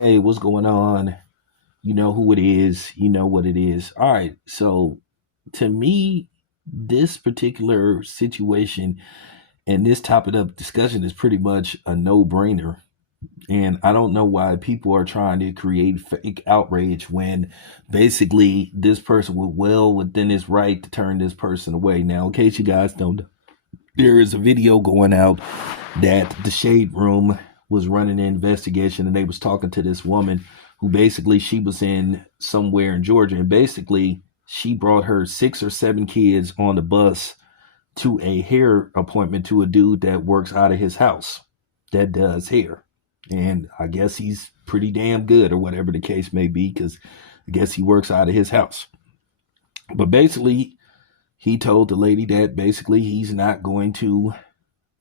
Hey, what's going on? You know who it is. You know what it is. All right. So, to me, this particular situation and this topic of discussion is pretty much a no brainer. And I don't know why people are trying to create fake outrage when basically this person was well within his right to turn this person away. Now, in case you guys don't know, there is a video going out that the Shade Room was running an investigation and they was talking to this woman who basically she was in somewhere in Georgia and basically she brought her 6 or 7 kids on the bus to a hair appointment to a dude that works out of his house that does hair. And I guess he's pretty damn good or whatever the case may be because I guess he works out of his house. But basically, he told the lady that basically he's not going to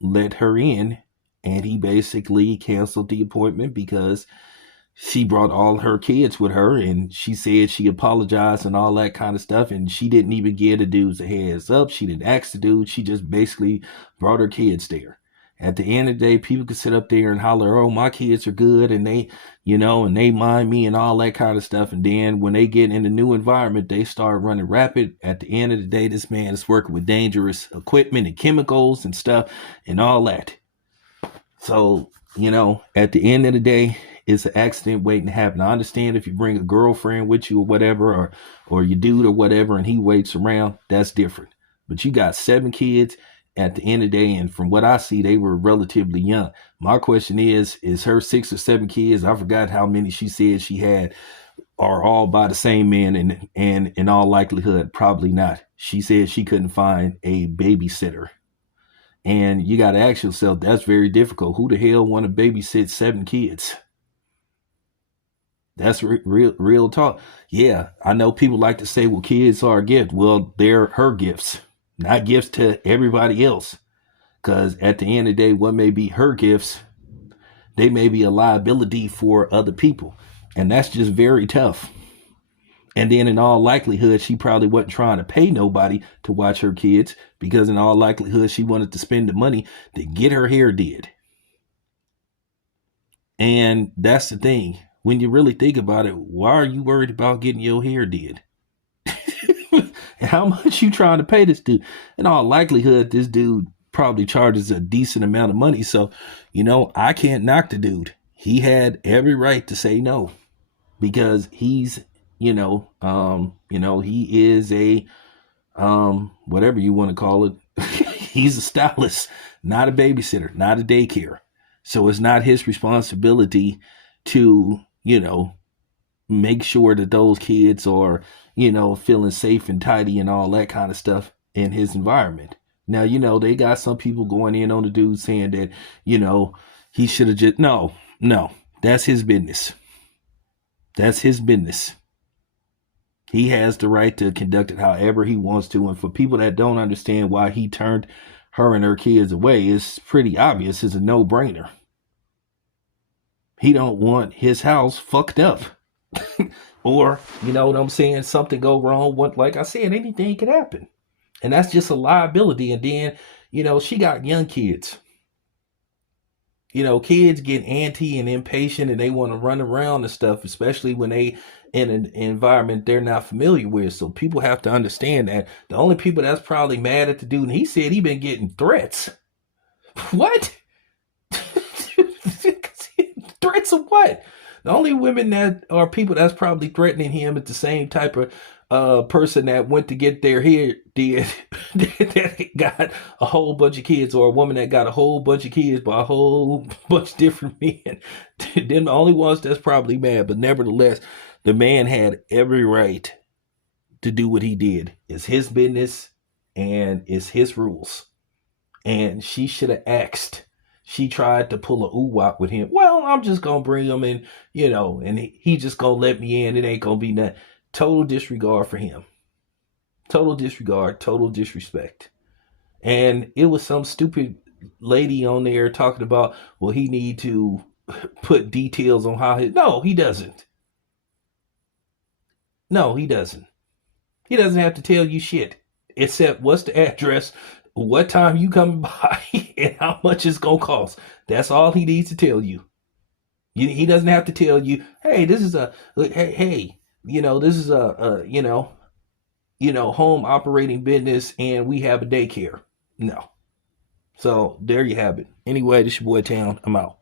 let her in, and he basically canceled the appointment because she brought all her kids with her, and she said she apologized and all that kind of stuff, and she didn't even give the dudes a heads up. She didn't ask the dude. She just basically brought her kids there. At the end of the day, people can sit up there and holler, "Oh, my kids are good," and and they mind me and all that kind of stuff. And then when they get in the new environment, they start running rapid. At the end of the day, this man is working with dangerous equipment and chemicals and stuff and all that. So, at the end of the day, it's an accident waiting to happen. I understand if you bring a girlfriend with you or whatever, or your dude or whatever, and he waits around, that's different. But you got 7 kids at the end of the day, and from what I see, they were relatively young. My question is her 6 or 7 kids, I forgot how many she said she had, are all by the same man, and in all likelihood, probably not. She said she couldn't find a babysitter. And you got to ask yourself, that's very difficult. Who the hell want to babysit 7 kids? That's real talk. Yeah, I know people like to say, well, kids are a gift. Well, they're her gifts, not gifts to everybody else. Because at the end of the day, what may be her gifts, they may be a liability for other people. And that's just very tough. And then in all likelihood, she probably wasn't trying to pay nobody to watch her kids because in all likelihood, she wanted to spend the money to get her hair did. And that's the thing. When you really think about it, why are you worried about getting your hair did? And how much you trying to pay this dude? In all likelihood, this dude probably charges a decent amount of money. So, I can't knock the dude. He had every right to say no because he's, he is a whatever you want to call it. He's a stylist, not a babysitter, not a daycare. So it's not his responsibility to, make sure that those kids are, feeling safe and tidy and all that kind of stuff in his environment. Now, they got some people going in on the dude saying that, he should have just, no, that's his business. That's his business. He has the right to conduct it however he wants to. And for people that don't understand why he turned her and her kids away, it's pretty obvious. It's a no-brainer. He don't want his house fucked up. Or, you know what I'm saying, something go wrong. What, like I said, anything could happen. And that's just a liability. And then, she got young kids. Kids get antsy and impatient and they want to run around and stuff, especially when they in an environment they're not familiar with. So people have to understand that the only people that's probably mad at the dude, and he said he been getting threats. What? Threats of what? The only women that are people that's probably threatening him is the same type of person that went to get their hair did that got a whole bunch of kids, or a woman that got a whole bunch of kids by a whole bunch of different men. Then the only ones that's probably mad, but nevertheless, the man had every right to do what he did. It's his business and it's his rules. And she should have asked. She tried to pull a oo-wop with him. Well, I'm just gonna bring him in, and he just gonna let me in. It ain't gonna be nothing. Total disregard for him. Total disregard, total disrespect. And it was some stupid lady on there talking about, well, he need to put details on how no, he doesn't. No, he doesn't. He doesn't have to tell you shit. Except what's the address, what time you coming by, and how much it's gonna cost. That's all he needs to tell you. He doesn't have to tell you, hey, this is a hey, this is a home operating business and we have a daycare. No. So there you have it. Anyway, this your boy Town. I'm out.